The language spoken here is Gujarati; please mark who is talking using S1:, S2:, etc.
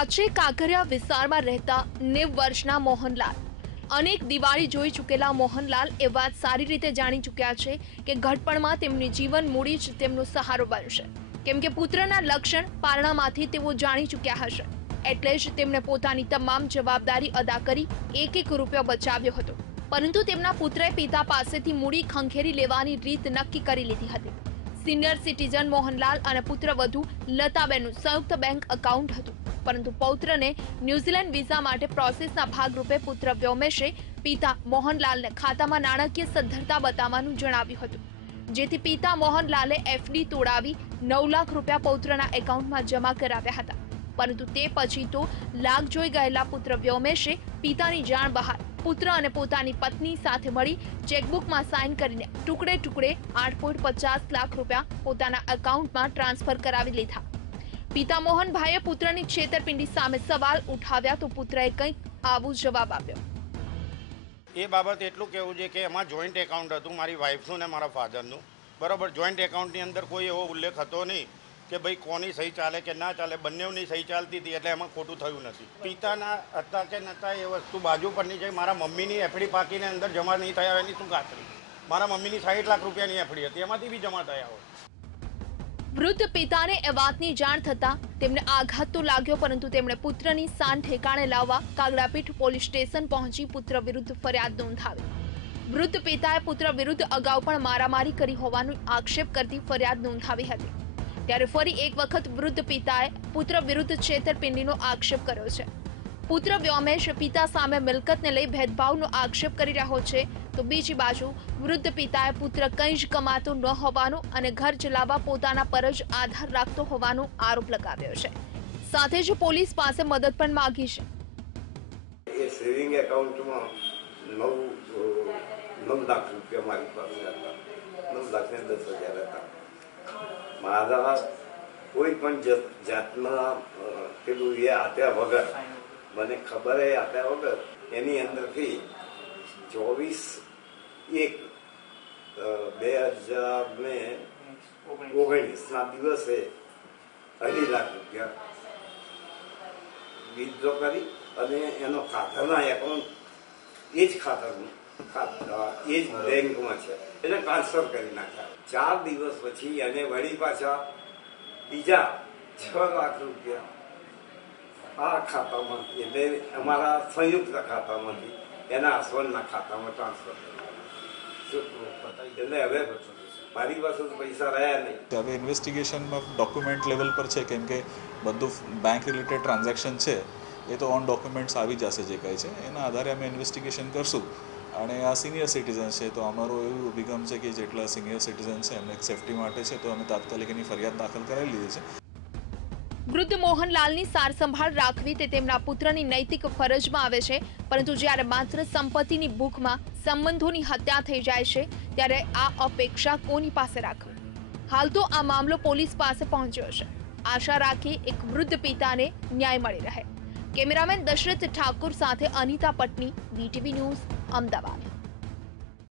S1: આ છે કાંકરિયા વિસ્તારમાં રહેતા નેવ વર્ષના મોહનલાલ. અનેક દિવાળી જોઈ ચૂકેલા મોહનલાલ એ વાત સારી રીતે જાણી ચૂક્યા છે કે ઘડપણમાં તેમની જીવન મૂડી જ તેમનો સહારો બનશે. કેમ કે પુત્રના લક્ષણ પારણામાંથી તેઓ જાણી ચૂક્યા હશે. એટલે જ તેમણે પોતાની તમામ જવાબદારી અદા કરી એક એક રૂપિયો બચાવ્યો હતો. પરંતુ તેમના પુત્રએ પિતા પાસેથી મૂડી ખંખેરી લેવાની રીત નક્કી કરી લીધી હતી. સિનિયર સિટીઝન મોહનલાલ અને પુત્ર વધુ લતાબેનનું સંયુક્ત બેંક એકાઉન્ટ હતું. પરંતુ પૌત્રને ન્યુઝીલેન્ડ વિઝા માટે પ્રોસેસના ભાગરૂપે પુત્ર વ્યોમેશે પિતા મોહનલાલને ખાતામાં નાણાકીય સદ્ધરતા બતાવવાનું જણાવ્યું હતું. જેથી પિતા મોહનલાલે એફડી તોડાવી નવ લાખ રૂપિયા પૌત્રના એકાઉન્ટમાં જમા કરાવ્યા હતા. પરંતુ તે પછી તો લાગ જોઈ ગયેલા પુત્ર વ્યોમેશે પિતાની જાણ બહાર પુત્ર અને પોતાની પત્ની સાથે મળી ચેકબુકમાં સાઇન કરીને ટુકડે ટુકડે આઠ લાખ રૂપિયા પોતાના એકાઉન્ટમાં ટ્રાન્સફર કરાવી લીધા. પિતા મોહનભાઈએ પુત્રની છેતરપિંડી સામે સવાલ ઉઠાવ્યા તો પુત્રએ કંઈક આવું જવાબ આપ્યો.
S2: એ બાબત એટલું કહેવું છે કે એમાં જોઈન્ટ એકાઉન્ટ હતું, મારી વાઈફનું ને મારા ફાધરનું બરાબર જોઈન્ટ એકાઉન્ટની અંદર કોઈ એવો ઉલ્લેખ હતો નહીં કે ભાઈ કોની સહી ચાલે કે ના ચાલે, બંનેની સહી ચાલતી હતી એટલે એમાં ખોટું થયું નથી. પિતાના હતા કે નતા એ વસ્તુ બાજુ પરની છે, મારા મમ્મીની એફડી પાકીને અંદર જમા નહીં થયા એની શું ખાતરી? મારા મમ્મીની સાઠ લાખ રૂપિયાની એફડી હતી, એમાંથી બી જમા થયા હોય.
S1: વૃદ્ધ પિતાને એ વાતની જાણ થતા તેમને આઘાત તો લાગ્યો, પરંતુ તેમણે પુત્રની સાન ઠેકાણે લાવવા કાગડાપીઠ પોલીસ સ્ટેશન પહોંચી પુત્ર વિરુદ્ધ ફરિયાદ નોંધાવી. વૃદ્ધ પિતાએ પુત્ર વિરુદ્ધ અગાઉ પણ મારામારી કરી હોવાનો આક્ષેપ કરતી ફરિયાદ નોંધાવી હતી. ત્યારે ફરી એક વખત વૃદ્ધ પિતાએ પુત્ર વિરુદ્ધ છેતરપિંડીનો આક્ષેપ કર્યો છે. પુત્ર વ્યોમેશ પિતા સામે મિલકતને લઈ ભેદભાવનો આક્ષેપ કરી રહ્યો છે. તો બીજી બાજુ, વૃદ્ધ પિતાએ પુત્ર કંઈ જ કમાતો ન હોવાનું અને ઘર ચલાવવા પોતાના પર જ આધાર રાખતો હોવાનો આરોપ લગાવ્યો છે. સાથે જ પોલીસ પાસે મદદ પણ માંગી છે.
S3: કોઈ પણ જાતના પેલું એ આપ્યા વગર મને ખબર આપ્યા વગર એની અંદરથી ચોવીસ એક બે હજાર ને ઓગણીસના દિવસે અઢી લાખ રૂપિયા વિથડ્રો કરી અને એનો ખાતાના એકાઉન્ટ એ જ ખાતાનું, ખાતા એ જ બેંકમાં છે. એને ટ્રાન્સફર કરી નાખ્યા. ચાર દિવસ પછી એને વળી પાછા બીજા છ લાખ રૂપિયા આ ખાતામાંથી એટલે અમારા સંયુક્ત ખાતામાંથી, એના હસબન્ડના ખાતામાં ટ્રાન્સફર એટલે હવે મારી પાસે પૈસા રહ્યા નહીં.
S4: હવે ઇન્વેસ્ટિગેશનમાં ડોક્યુમેન્ટ લેવલ પર છે, કેમ કે બધું બેંક રિલેટેડ ટ્રાન્ઝેક્શન છે, એ તો ઓન ડોક્યુમેન્ટ્સ આવી જશે જે કહે છે. એના આધારે અમે ઇન્વેસ્ટિગેશન કરશું. અને આ સિનિયર સિટીઝન છે, તો અમારો એવું અભિગમ છે કે જેટલા સિનિયર સિટીઝન છે, એમને સેફટી માટે છે, તો અમે તાત્કાલિક એની ફરિયાદ દાખલ કરાવી લીધી છે
S1: વૃદ્ધ મોહનલાલની સાર સંભાળ રાખવી તે તેમના પુત્રની નૈતિક ફરજમાં આવે છે. પરંતુ જ્યારે માત્ર સંપત્તિની ભૂખમાં સંબંધોની હત્યા થઈ જાય છે, ત્યારે આ અપેક્ષા કોની પાસે રાખવી? હાલ તો આ મામલો પોલીસ પાસે પહોંચ્યો છે. આશા રાખી એક વૃદ્ધ પિતાને ન્યાય મળી રહે. કેમેરામેન દશરથ ઠાકુર સાથે અનિતા પટની વીટીવી ન્યૂઝ, અમદાવાદ.